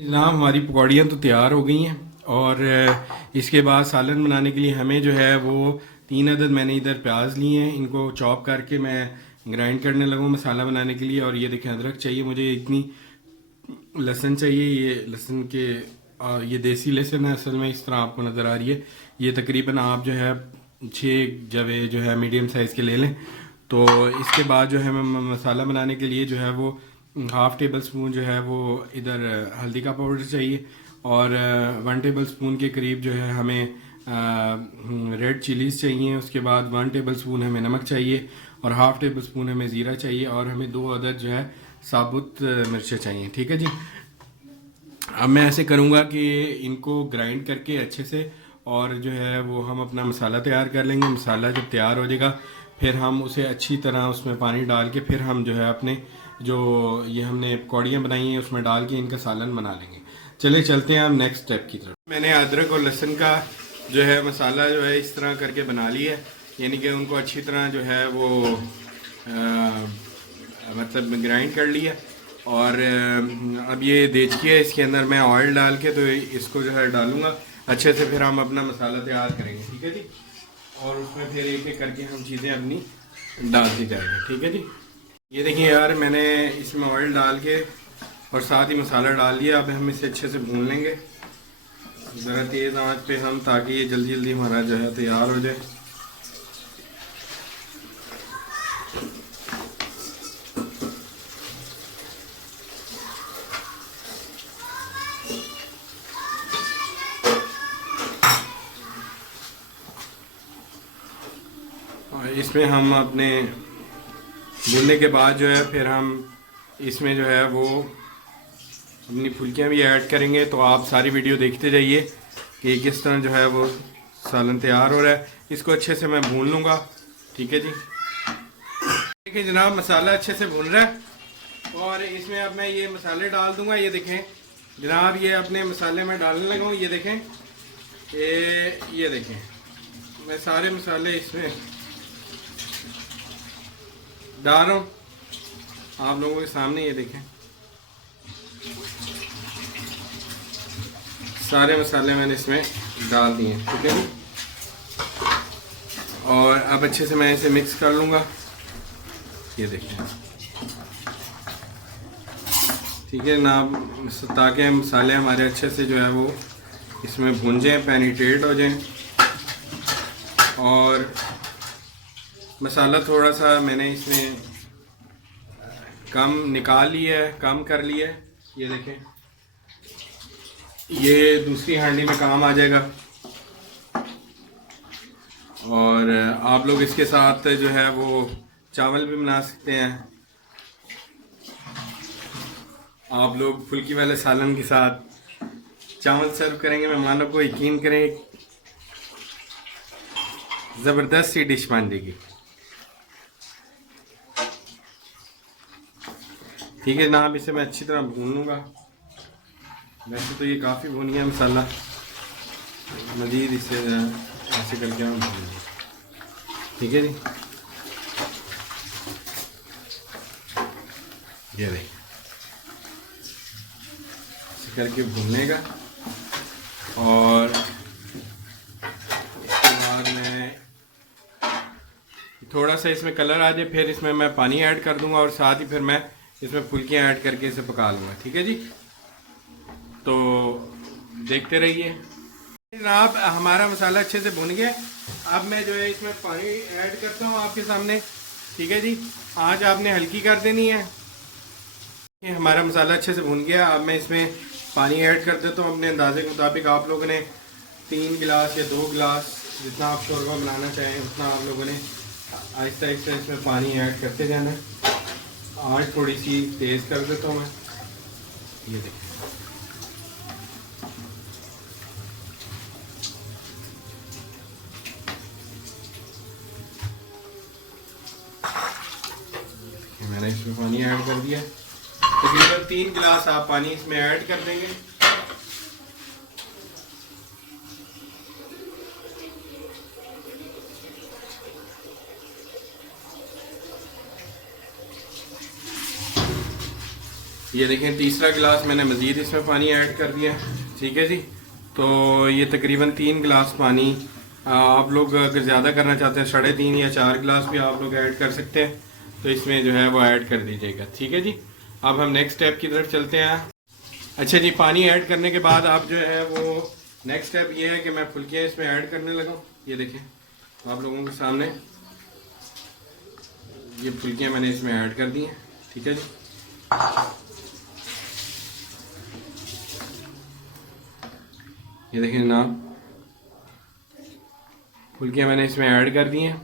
जनाब हमारी पकौड़ियाँ तो तैयार हो गई हैं और इसके बाद सालन बनाने के लिए हमें जो है वो 3 अदद मैंने इधर प्याज लिए हैं। इनको चॉप करके मैं ग्राइंड करने लगा मसाला बनाने के लिए। और ये देखें अदरक चाहिए मुझे, इतनी लहसुन चाहिए। ये लहसुन के ये देसी लहसुन है असल में, इस तरह आपको नज़र आ रही है। ये तकरीबन आप जो है 6 जवे जो है मीडियम साइज़ के ले लें। तो इसके बाद जो है मसाला बनाने के लिए जो है वो 1/2 टेबल स्पून जो है वो इधर हल्दी का पाउडर चाहिए। और 1 टेबल स्पून के करीब जो है हमें रेड चिलीज़ चाहिए। उसके बाद 1 टेबल स्पून हमें नमक चाहिए और 1/2 टेबल स्पून हमें ज़ीरा चाहिए। और हमें 2 अदद जो है साबुत मिर्चें चाहिए। ठीक है जी। अब मैं ऐसे करूँगा कि इनको ग्राइंड करके अच्छे से और जो है वो हम अपना मसाला तैयार कर लेंगे। मसाला जब तैयार हो जाएगा फिर हम उसे अच्छी तरह उसमें पानी डाल के फिर हम जो है अपने जो ये हमने पकौड़ियाँ बनाई हैं उसमें डाल के इनका सालन बना लेंगे। चले चलते हैं हम नेक्स्ट स्टेप की तरफ। मैंने अदरक और लहसुन का जो है मसाला जो है इस तरह करके बना लिया है, यानी कि उनको अच्छी तरह जो है वो मतलब ग्राइंड कर लिया। और अब ये देचकी है, इसके अंदर मैं ऑयल डाल के तो इसको जो है डालूंगा अच्छे से, फिर हम अपना मसाला तैयार करेंगे। ठीक है जी। और उसमें फिर एक एक करके हम चीज़ें अपनी डालती जाएंगे। ठीक है जी। ये देखिए यार, मैंने इसमें ऑयल डाल के और साथ ही मसाला डाल दिया। अब हम इसे अच्छे से भून लेंगे ज़रा तेज़ आंच पे हम, ताकि ये जल्दी जल्दी हमारा जो है तैयार हो जाए। और इसमें हम अपने भूनने के बाद जो है फिर हम इसमें जो है वो अपनी फुल्कियाँ भी ऐड करेंगे। तो आप सारी वीडियो देखते जाइए कि किस तरह जो है वो सालन तैयार हो रहा है। इसको अच्छे से मैं भून लूँगा। ठीक है जी। देखिए जनाब, मसाला अच्छे से भून रहा है और इसमें अब मैं ये मसाले डाल दूँगा। ये देखें जनाब, ये अपने मसाले में डालने लगा हूँ। ये देखें, ये देखें मैं सारे मसाले इसमें डाल रहा हूँ आप लोगों के सामने। ये देखें सारे मसाले मैंने इसमें डाल दिए। ठीक है जी। और अब अच्छे से मैं इसे मिक्स कर लूँगा। ये देखें, ठीक है ना, ताकि मसाले हमारे अच्छे से जो है वो इसमें भुन जाएँ, पेनिट्रेट हो जाएँ। और मसाला थोड़ा सा मैंने इसमें कम निकाल लिया है, कम कर लिया है। ये देखें, ये दूसरी हांडी में काम आ जाएगा। और आप लोग इसके साथ जो है वो चावल भी बना सकते हैं। आप लोग फुल्की वाले सालन के साथ चावल सर्व करेंगे, मेहमानों को यकीन करें ज़बरदस्त सी डिश बन जाएगी। ठीक है जनाब, इसे मैं अच्छी तरह भून लूँगा। वैसे तो ये काफ़ी भुनिया मसाला, मज़ीद इसे ऐसे करके हम भून लेंगे। ठीक है जी। ये देखिए ऐसे करके भूनने का। और इसके बाद मैं थोड़ा सा इसमें कलर आ जाए फिर इसमें मैं पानी ऐड कर दूंगा और साथ ही फिर मैं इसमें फुल्कियाँ ऐड करके इसे पका लूँगा। ठीक है जी। तो देखते रहिए जनाब, हमारा मसाला अच्छे से भुन गया। अब मैं जो है इसमें पानी ऐड करता हूँ आपके सामने। ठीक है जी। आँच आपने हल्की कर देनी है। ये हमारा मसाला अच्छे से भुन गया। अब मैं इसमें पानी ऐड कर देता हूँ अपने अंदाजे के मुताबिक। आप लोगों ने 3 गिलास या 2 गिलास, जितना आप शोरबा बनाना चाहें उतना आप लोगों ने आहिस्ता आहिस्ता इसमें पानी ऐड करते जाना है। आँच थोड़ी सी तेज़ कर देता हूँ मैं। ये देखिए, मैंने इसमें पानी ऐड कर दिया। तकरीबन 3 गिलास आप पानी इसमें ऐड कर देंगे। ये देखें तीसरा गिलास मैंने मज़ीद इसमें पानी ऐड कर दिया। ठीक है जी, तो ये तकरीबन 3 गिलास पानी। आप लोग अगर ज़्यादा करना चाहते हैं 3.5 या 4 गिलास भी आप लोग ऐड कर सकते हैं, तो इसमें जो है वो ऐड कर दीजिएगा। ठीक है जी, अब हम नेक्स्ट स्टेप की तरफ चलते हैं। अच्छा जी, पानी ऐड करने के बाद आप जो है वो नेक्स्ट स्टेप ये है कि मैं फुल्कियाँ इसमें ऐड करने लगा। ये देखें आप लोगों के सामने ये फुल्कियाँ मैंने इसमें ऐड कर दी हैं। ठीक है जी, ये देखें जनाब फुल्कियाँ मैंने इसमें ऐड कर दी हैं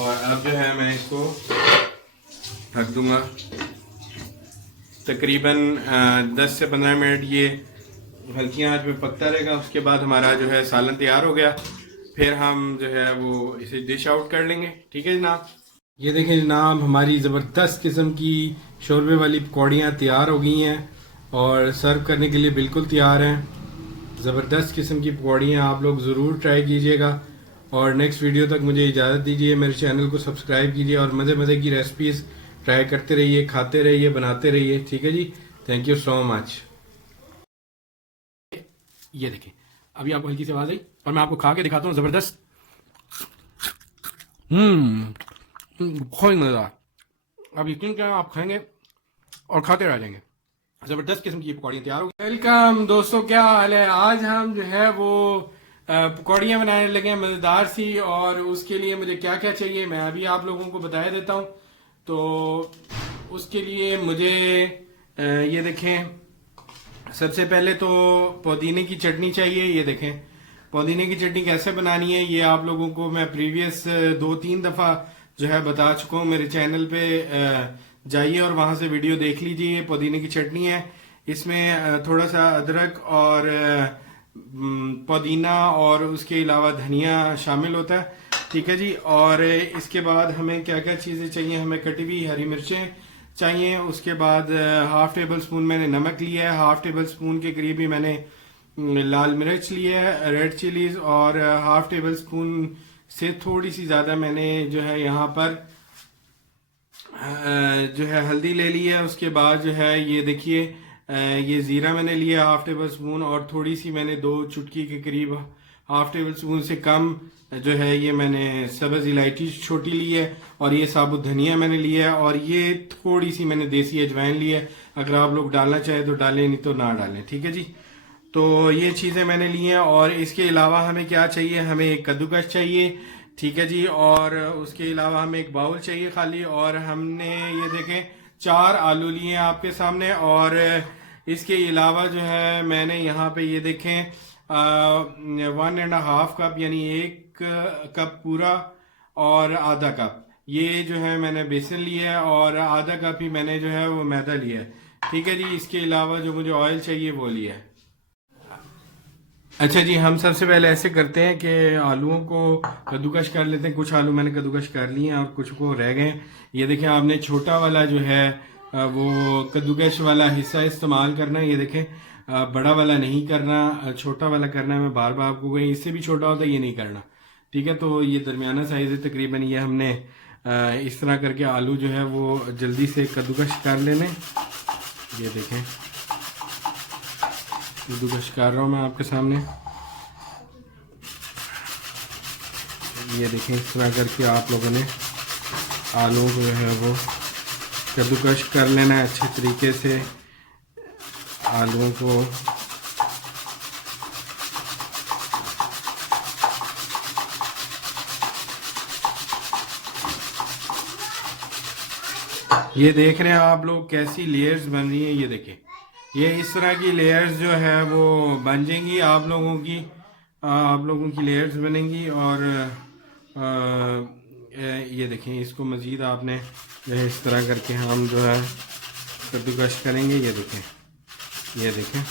और अब जो है मैं इसको ढक दूंगा। तकरीबन 10 से 15 मिनट ये हल्की आंच में पकता रहेगा। उसके बाद हमारा जो है सालन तैयार हो गया, फिर हम जो है वो इसे डिश आउट कर लेंगे। ठीक है जनाब, ये देखें जनाब हमारी ज़बरदस्त किस्म की शोरबे वाली पकौड़ियाँ तैयार हो गई हैं और सर्व करने के लिए बिल्कुल तैयार हैं। ज़बरदस्त किस्म की पकौड़ियाँ आप लोग ज़रूर ट्राई कीजिएगा और नेक्स्ट वीडियो तक मुझे इजाज़त दीजिए। मेरे चैनल को सब्सक्राइब कीजिए और मज़े मज़े की रेसिपीज़ ट्राई करते रहिए, खाते रहिए, बनाते रहिए। ठीक है जी, थैंक यू सो मच। ये देखें अभी आपको हल्की सी आवाज़ आई और मैं आपको खा के दिखाता हूँ। ज़बरदस्त, बहुत मज़ेदार। अब यकीन करें आप खाएंगे और खाते रह जाएंगे। ज़बरदस्त किस्म की पकौड़ियाँ तैयार हो गई। वेलकम दोस्तों, क्या हाल है? आज हम जो है वो पकौड़ियाँ बनाने लगे हैं मज़ेदार सी, और उसके लिए मुझे क्या क्या चाहिए मैं अभी आप लोगों को बता देता हूँ। तो उसके लिए मुझे ये देखें सबसे पहले तो पुदीने की चटनी चाहिए। ये देखें पुदीने की चटनी कैसे बनानी है ये आप लोगों को मैं प्रीवियस 2-3 दफ़ा जो है बता चुका हूँ। मेरे चैनल पे जाइए और वहाँ से वीडियो देख लीजिए। पुदीने की चटनी है, इसमें थोड़ा सा अदरक और पुदीना और उसके अलावा धनिया शामिल होता है। ठीक है जी, और इसके बाद हमें क्या क्या चीज़ें चाहिए, हमें कटी हुई हरी मिर्चें चाहिए। उसके बाद हाफ टेबल स्पून मैंने नमक लिया है, हाफ टेबल स्पून के करीब ही मैंने लाल मिर्च लिया है, रेड चिलीज, और हाफ टेबल स्पून से थोड़ी सी ज़्यादा मैंने जो है यहाँ पर जो है हल्दी ले ली है। उसके बाद जो है ये देखिए ये ज़ीरा मैंने लिया हाफ टेबल स्पून, और थोड़ी सी मैंने 2 चुटकी के करीब हाफ टेबल स्पून से कम जो है ये मैंने सब्ज़ इलायची छोटी ली है, और ये साबुत धनिया मैंने लिया है, और ये थोड़ी सी मैंने देसी अजवाइन ली है। अगर आप लोग डालना चाहें तो डालें, नहीं तो ना डालें। ठीक है जी, तो ये चीज़ें मैंने ली हैं। और इसके अलावा हमें क्या चाहिए, हमें एक कद्दूकस चाहिए। ठीक है जी, और उसके अलावा हमें एक बाउल चाहिए खाली, और हमने ये देखें 4 आलू लिए हैं आपके सामने। और इसके अलावा जो है मैंने यहाँ पे ये देखें 1.5 कप यानी 1 कप पूरा और आधा कप ये जो है मैंने बेसन लिया है, और आधा कप ही मैंने जो है वो मैदा लिया है। ठीक है जी, इसके अलावा जो मुझे ऑयल चाहिए वो लिया है। अच्छा जी, हम सबसे पहले ऐसे करते हैं कि आलूओं को कद्दूकश कर लेते हैं। कुछ आलू मैंने कद्दूकश कर लिए हैं और कुछ को रह गए हैं। ये देखें आपने छोटा वाला जो है वो कद्दूकश वाला हिस्सा इस्तेमाल करना है। ये देखें बड़ा वाला नहीं करना, छोटा वाला करना है। मैं बार बार आपको कहीं इससे भी छोटा होता है ये नहीं करना। ठीक है, तो ये दरमियाना साइज़ है तकरीबन। ये हमने इस तरह करके आलू जो है वो जल्दी से कद्दूकश कर लेने। ये देखें कद्दूकश कर रहा हूँ मैं आपके सामने। ये देखें इस तरह करके आप लोगों ने आलू को जो है वो कद्दूकश कर लेना है अच्छे तरीके से। आलूओं को ये देख रहे हैं आप लोग कैसी लेयर्स बन रही हैं। ये देखें ये इस तरह की लेयर्स जो है वो बन जाएंगी आप लोगों की लेयर्स बनेंगी। और ये देखें इसको मज़ीद आपने जो है इस तरह करके हम जो है कद्दूकश करेंगे। ये देखें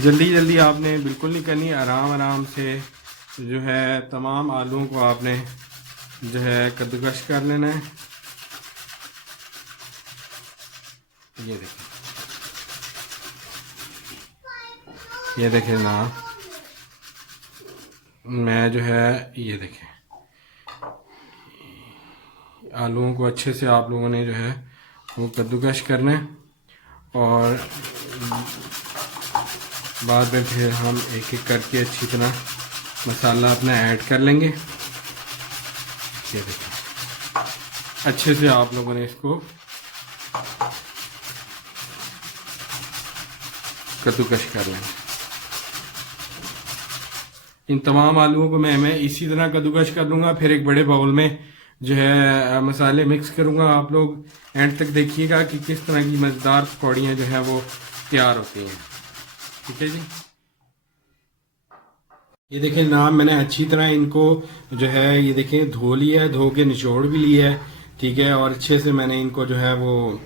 जल्दी जल्दी आपने बिल्कुल नहीं करनी, आराम आराम से जो है तमाम आलूओं को आपने जो है कद्दूकश कर लेना है। ये देखें ना, मैं जो है ये देखें आलूओं को अच्छे से आप लोगों ने जो है वो कद्दूकश करना है, और बाद में फिर हम एक एक करके अच्छी तरह मसाला अपना ऐड कर लेंगे। ये देखिए अच्छे से आप लोगों ने इसको कद्दूकश कर लेंगे। इन तमाम आलूओं को मैं इसी तरह कद्दूकश कर लूँगा। फिर एक बड़े बाउल में जो है मसाले मिक्स करूँगा। आप लोग एंड तक देखिएगा कि किस तरह की मज़ेदार पकौड़ियाँ जो है वो तैयार होती हैं। ठीक है जी, ये देखें जनाब, मैंने अच्छी तरह इनको जो है ये देखें धो लिया है, धो के निचोड़ भी लिया है। ठीक है, और अच्छे से मैंने इनको जो है वो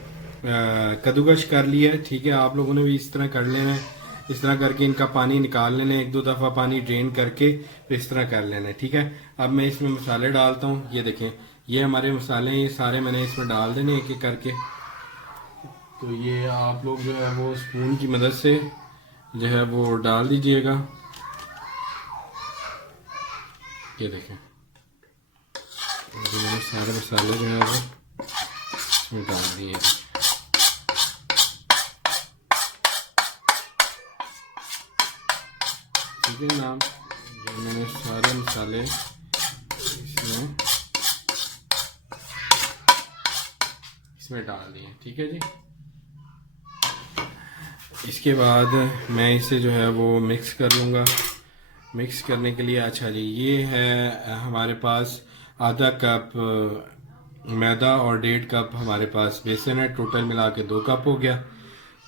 कद्दूकश कर लिया है। ठीक है, आप लोगों ने भी इस तरह कर लेना है। इस तरह करके इनका पानी निकाल लेना है, एक दो दफ़ा पानी ड्रेन करके फिर इस तरह कर लेना है। ठीक है, अब मैं इसमें मसाले डालता हूँ। ये देखें, ये हमारे मसाले हैं, ये सारे मैंने इसमें डाल देने एक एक करके। तो ये आप लोग जो है वो स्पून की मदद से जो है वो डाल दीजिएगा। ये देखें, जो मैंने सारे मसाले जो है वो इसमें डाल दिए। ठीक है ना, जो मैंने सारे मसाले इसमें डाल दिए। ठीक है जी, इसके बाद मैं इसे जो है वो मिक्स कर लूँगा। मिक्स करने के लिए अच्छा जी, ये है हमारे पास आधा कप मैदा और 1.5 कप हमारे पास बेसन है। टोटल मिला के 2 कप हो गया।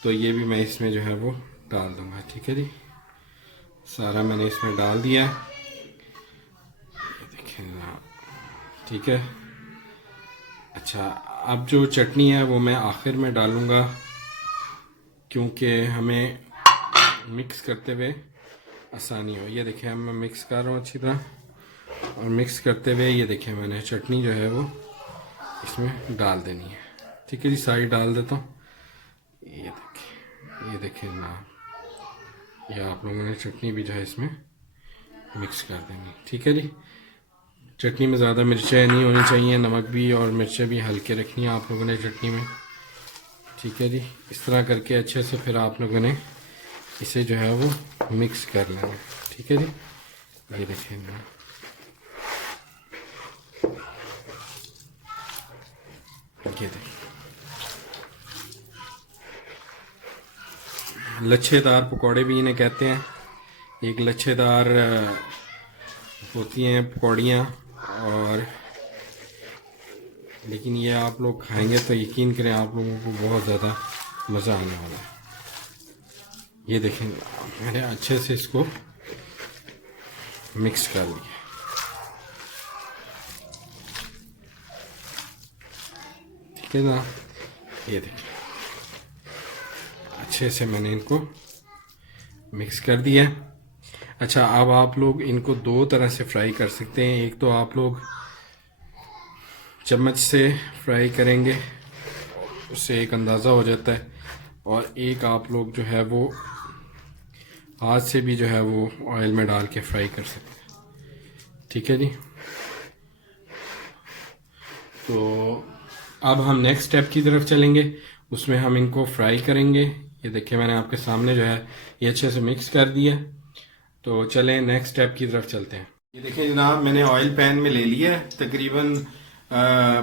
तो ये भी मैं इसमें जो है वो डाल दूँगा। ठीक है जी, सारा मैंने इसमें डाल दिया है। देखिए ना, ठीक है। अच्छा, अब जो चटनी है वो मैं आखिर में डालूँगा, क्योंकि हमें मिक्स करते हुए आसानी हो। ये देखिए, मैं मिक्स कर रहा हूँ अच्छी तरह, और मिक्स करते हुए ये देखिए मैंने चटनी जो है वो इसमें डाल देनी है। ठीक है जी, सारी डाल देता हूँ। ये देखिए ना, ये आप लोगों ने चटनी भी जो है इसमें मिक्स कर देनी। ठीक है जी, चटनी में ज़्यादा मिर्चें नहीं होनी चाहिए, नमक भी और मिर्चें भी हल्के रखनी है आप लोगों ने चटनी में। ठीक है जी, इस तरह करके अच्छे से फिर आप लोगों ने इसे जो है वो मिक्स कर लेना है। ठीक है जी, ये देखिए ना, ये देखिए लच्छेदार पकौड़े भी इन्हें कहते हैं। एक लच्छेदार होती हैं पकौड़ियाँ, और लेकिन ये आप लोग खाएंगे तो यकीन करें आप लोगों को बहुत ज़्यादा मज़ा आने वाला है। ये देखें, मैंने अच्छे से इसको मिक्स कर लिया। ठीक है ना, ये देखिए अच्छे से मैंने इनको मिक्स कर दिया। अच्छा, अब आप लोग इनको 2 तरह से फ्राई कर सकते हैं। एक तो आप लोग चम्मच से फ्राई करेंगे, उससे एक अंदाज़ा हो जाता है, और एक आप लोग जो है वो हाथ से भी जो है वो ऑयल में डाल के फ्राई कर सकते हैं। ठीक है जी, तो अब हम नेक्स्ट स्टेप की तरफ चलेंगे, उसमें हम इनको फ्राई करेंगे। ये देखिए, मैंने आपके सामने जो है ये अच्छे से मिक्स कर दिया। तो चलें नेक्स्ट स्टेप की तरफ चलते हैं। ये देखिए जनाब, मैंने ऑयल पैन में ले लिया है, तकरीबन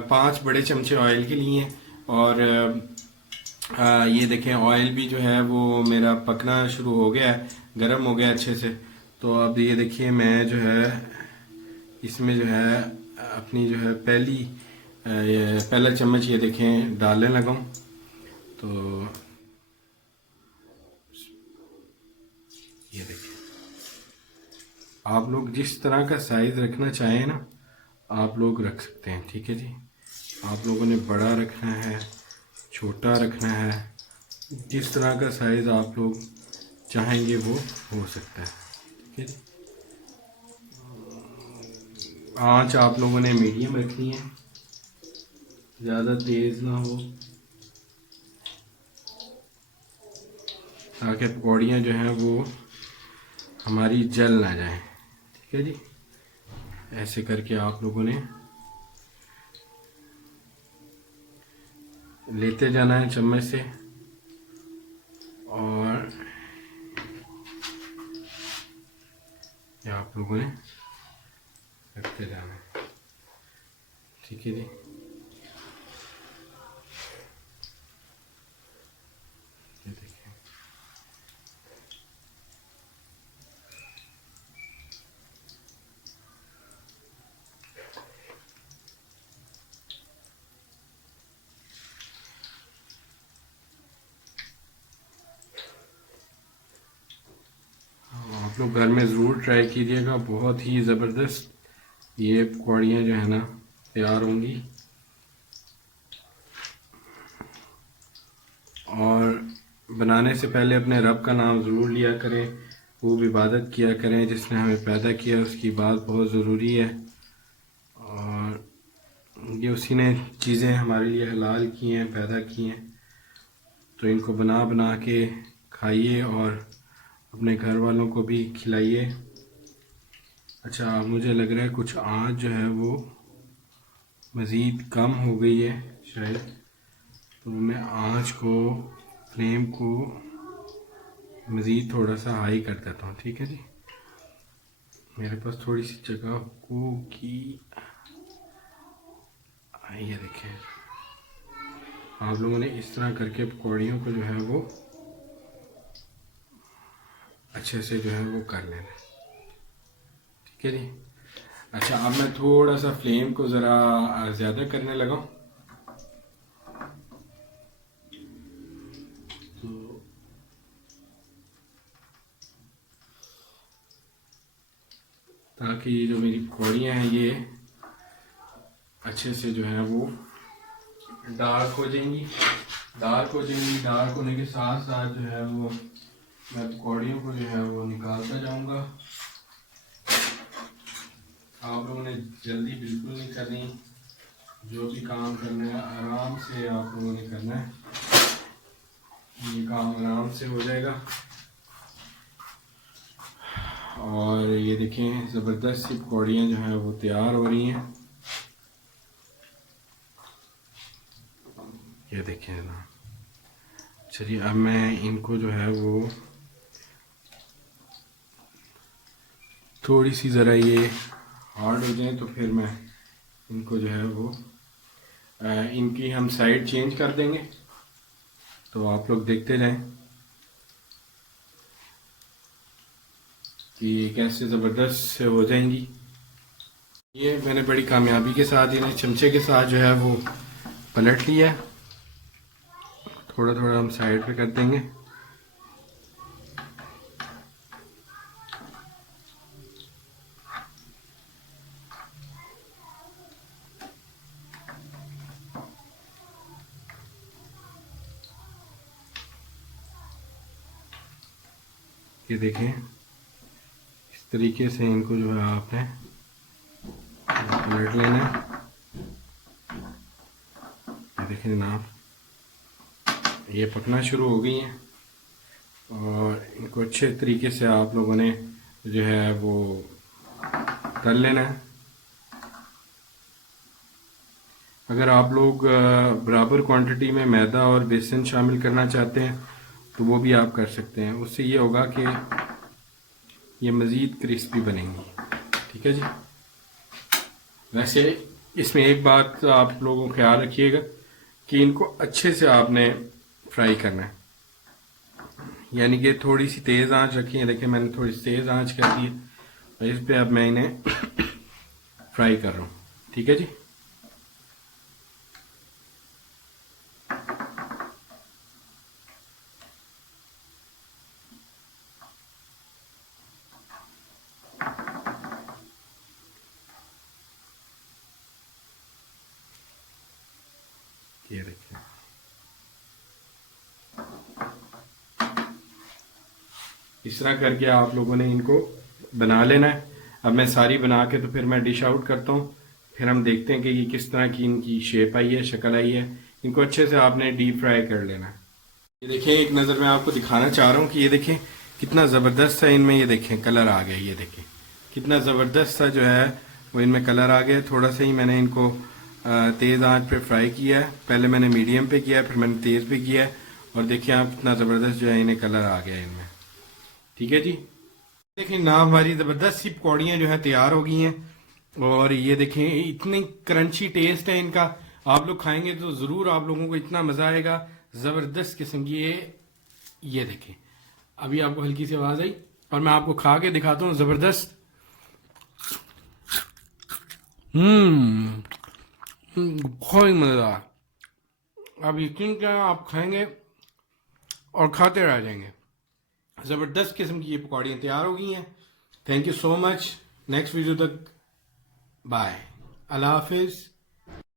5 बड़े चमचे ऑयल के लिए, और ये देखें ऑयल भी जो है वो मेरा पकना शुरू हो गया है, गर्म हो गया अच्छे से। तो अब ये देखिए, मैं जो है इसमें जो है अपनी जो है पहला चम्मच ये देखें डालने लगा हूँ। तो ये देखिए, आप लोग जिस तरह का साइज़ रखना चाहें ना, आप लोग रख सकते हैं। ठीक है जी, आप लोगों ने बड़ा रखना है, छोटा रखना है, जिस तरह का साइज़ आप लोग चाहेंगे वो हो सकता है। ठीक है जी, आँच आप लोगों ने मीडियम रखनी है, ज़्यादा तेज़ ना हो, ताकि पकौड़ियाँ जो हैं वो हमारी जल ना जाएं। ठीक है जी, ऐसे करके आप लोगों ने लेते जाना है चम्मच से और ये आप लोगों ने रखते जाना है। ठीक है जी। ये देखिए, आप लोग घर में ज़रूर ट्राई कीजिएगा, बहुत ही ज़बरदस्त ये पकौड़ियाँ जो है ना तैयार होंगी। और बनाने से पहले अपने रब का नाम ज़रूर लिया करें, खूब इबादत किया करें, जिसने हमें पैदा किया उसकी बात बहुत ज़रूरी है। और ये उसी ने चीज़ें हमारे लिए हलाल की हैं, पैदा की हैं, तो इनको बना बना के खाइए और अपने घर वालों को भी खिलाइए। अच्छा, मुझे लग रहा है कुछ आँच जो है वो मज़ीद कम हो गई है शायद, तो मैं आँच को, फ्लेम को मज़ीद थोड़ा सा हाई कर देता हूँ। ठीक है जी, मेरे पास थोड़ी सी जगह होगी। ये देखें, आप लोगों ने इस तरह करके पकौड़ियों को जो है वो अच्छे से जो है वो कर लेना। ठीक है जी। अच्छा, अब मैं थोड़ा सा फ्लेम को ज़रा ज़्यादा करने लगा, तो ताकि जो मेरी पकौड़ियाँ हैं ये अच्छे से जो है वो डार्क हो जाएंगी। डार्क होने के साथ साथ जो है वो मैं पकौड़ियों को जो है वो निकालता जाऊंगा। आप लोगों ने जल्दी बिल्कुल नहीं करनी, जो भी काम करना है आराम से आप लोगों ने करना है, ये काम आराम से हो जाएगा। और ये देखें, ज़बरदस्त सी पकौड़ियाँ जो हैं वो तैयार हो रही हैं। ये देखें ना। चलिए, अब मैं इनको जो है वो थोड़ी सी ज़रा ये हार्ड हो जाए तो फिर मैं इनको जो है वो इनकी हम साइड चेंज कर देंगे, तो आप लोग देखते जाएं कि कैसे ज़बरदस्त से हो जाएंगी। ये मैंने बड़ी कामयाबी के साथ इन्हें चमचे के साथ जो है वो पलट लिया। थोड़ा थोड़ा हम साइड पे कर देंगे। ये देखें, इस तरीके से इनको जो है आपने पलट लेना है। ये देखें जनाब, ये पकना शुरू हो गई हैं और इनको अच्छे तरीके से आप लोगों ने जो है वो कर लेना है। अगर आप लोग बराबर क्वांटिटी में मैदा और बेसन शामिल करना चाहते हैं तो वो भी आप कर सकते हैं, उससे ये होगा कि ये मज़ीद क्रिस्पी बनेंगी। ठीक है जी। वैसे इसमें एक बात आप लोगों ख्याल रखिएगा कि इनको अच्छे से आपने फ्राई करना है, यानी कि थोड़ी सी तेज़ आंच रखी है। देखिए, मैंने थोड़ी सी तेज़ आंच कर दी है और इस पे अब मैं इन्हें फ्राई कर रहा हूँ। ठीक है जी। ये देखिए, इस तरह करके आप लोगों ने इनको बना लेना है। अब मैं सारी बना के तो फिर मैं डिश आउट करता हूँ, फिर हम देखते हैं कि ये किस तरह की इनकी शेप आई है, शक्ल आई है। इनको अच्छे से आपने डीप फ्राई कर लेना है। ये देखें, एक नज़र मैं आपको दिखाना चाह रहा हूँ कि ये देखें कितना ज़बरदस्त है इनमें। ये देखें कलर आ गया, ये देखें कितना ज़बरदस्त सा जो है वो इनमें कलर आ गया। थोड़ा सा ही मैंने इनको तेज़ आंच पे फ्राई किया है। पहले मैंने मीडियम पे किया है, फिर मैंने तेज़ पे किया है, और देखिए आप कितना ज़बरदस्त जो है इन्हें कलर आ गया है इनमें। ठीक है जी, देखिए ना हमारी ज़बरदस्त सी पकौड़ियाँ जो है तैयार हो गई हैं, और ये देखें इतनी क्रंची टेस्ट है इनका। आप लोग खाएंगे तो ज़रूर आप लोगों को इतना मज़ा आएगा, ज़बरदस्त किस्म की ये देखें, अभी आपको हल्की सी आवाज़ आई और मैं आपको खा के दिखाता हूँ ज़बरदस्त। बहुत ही मज़ेदार। आप यकीन करें, आप खाएंगे और खाते रह जाएंगे। ज़बरदस्त किस्म की ये पकौड़ियाँ तैयार हो गई हैं। Thank you so much. Next video तक बाय, अल्लाह हाफिज़।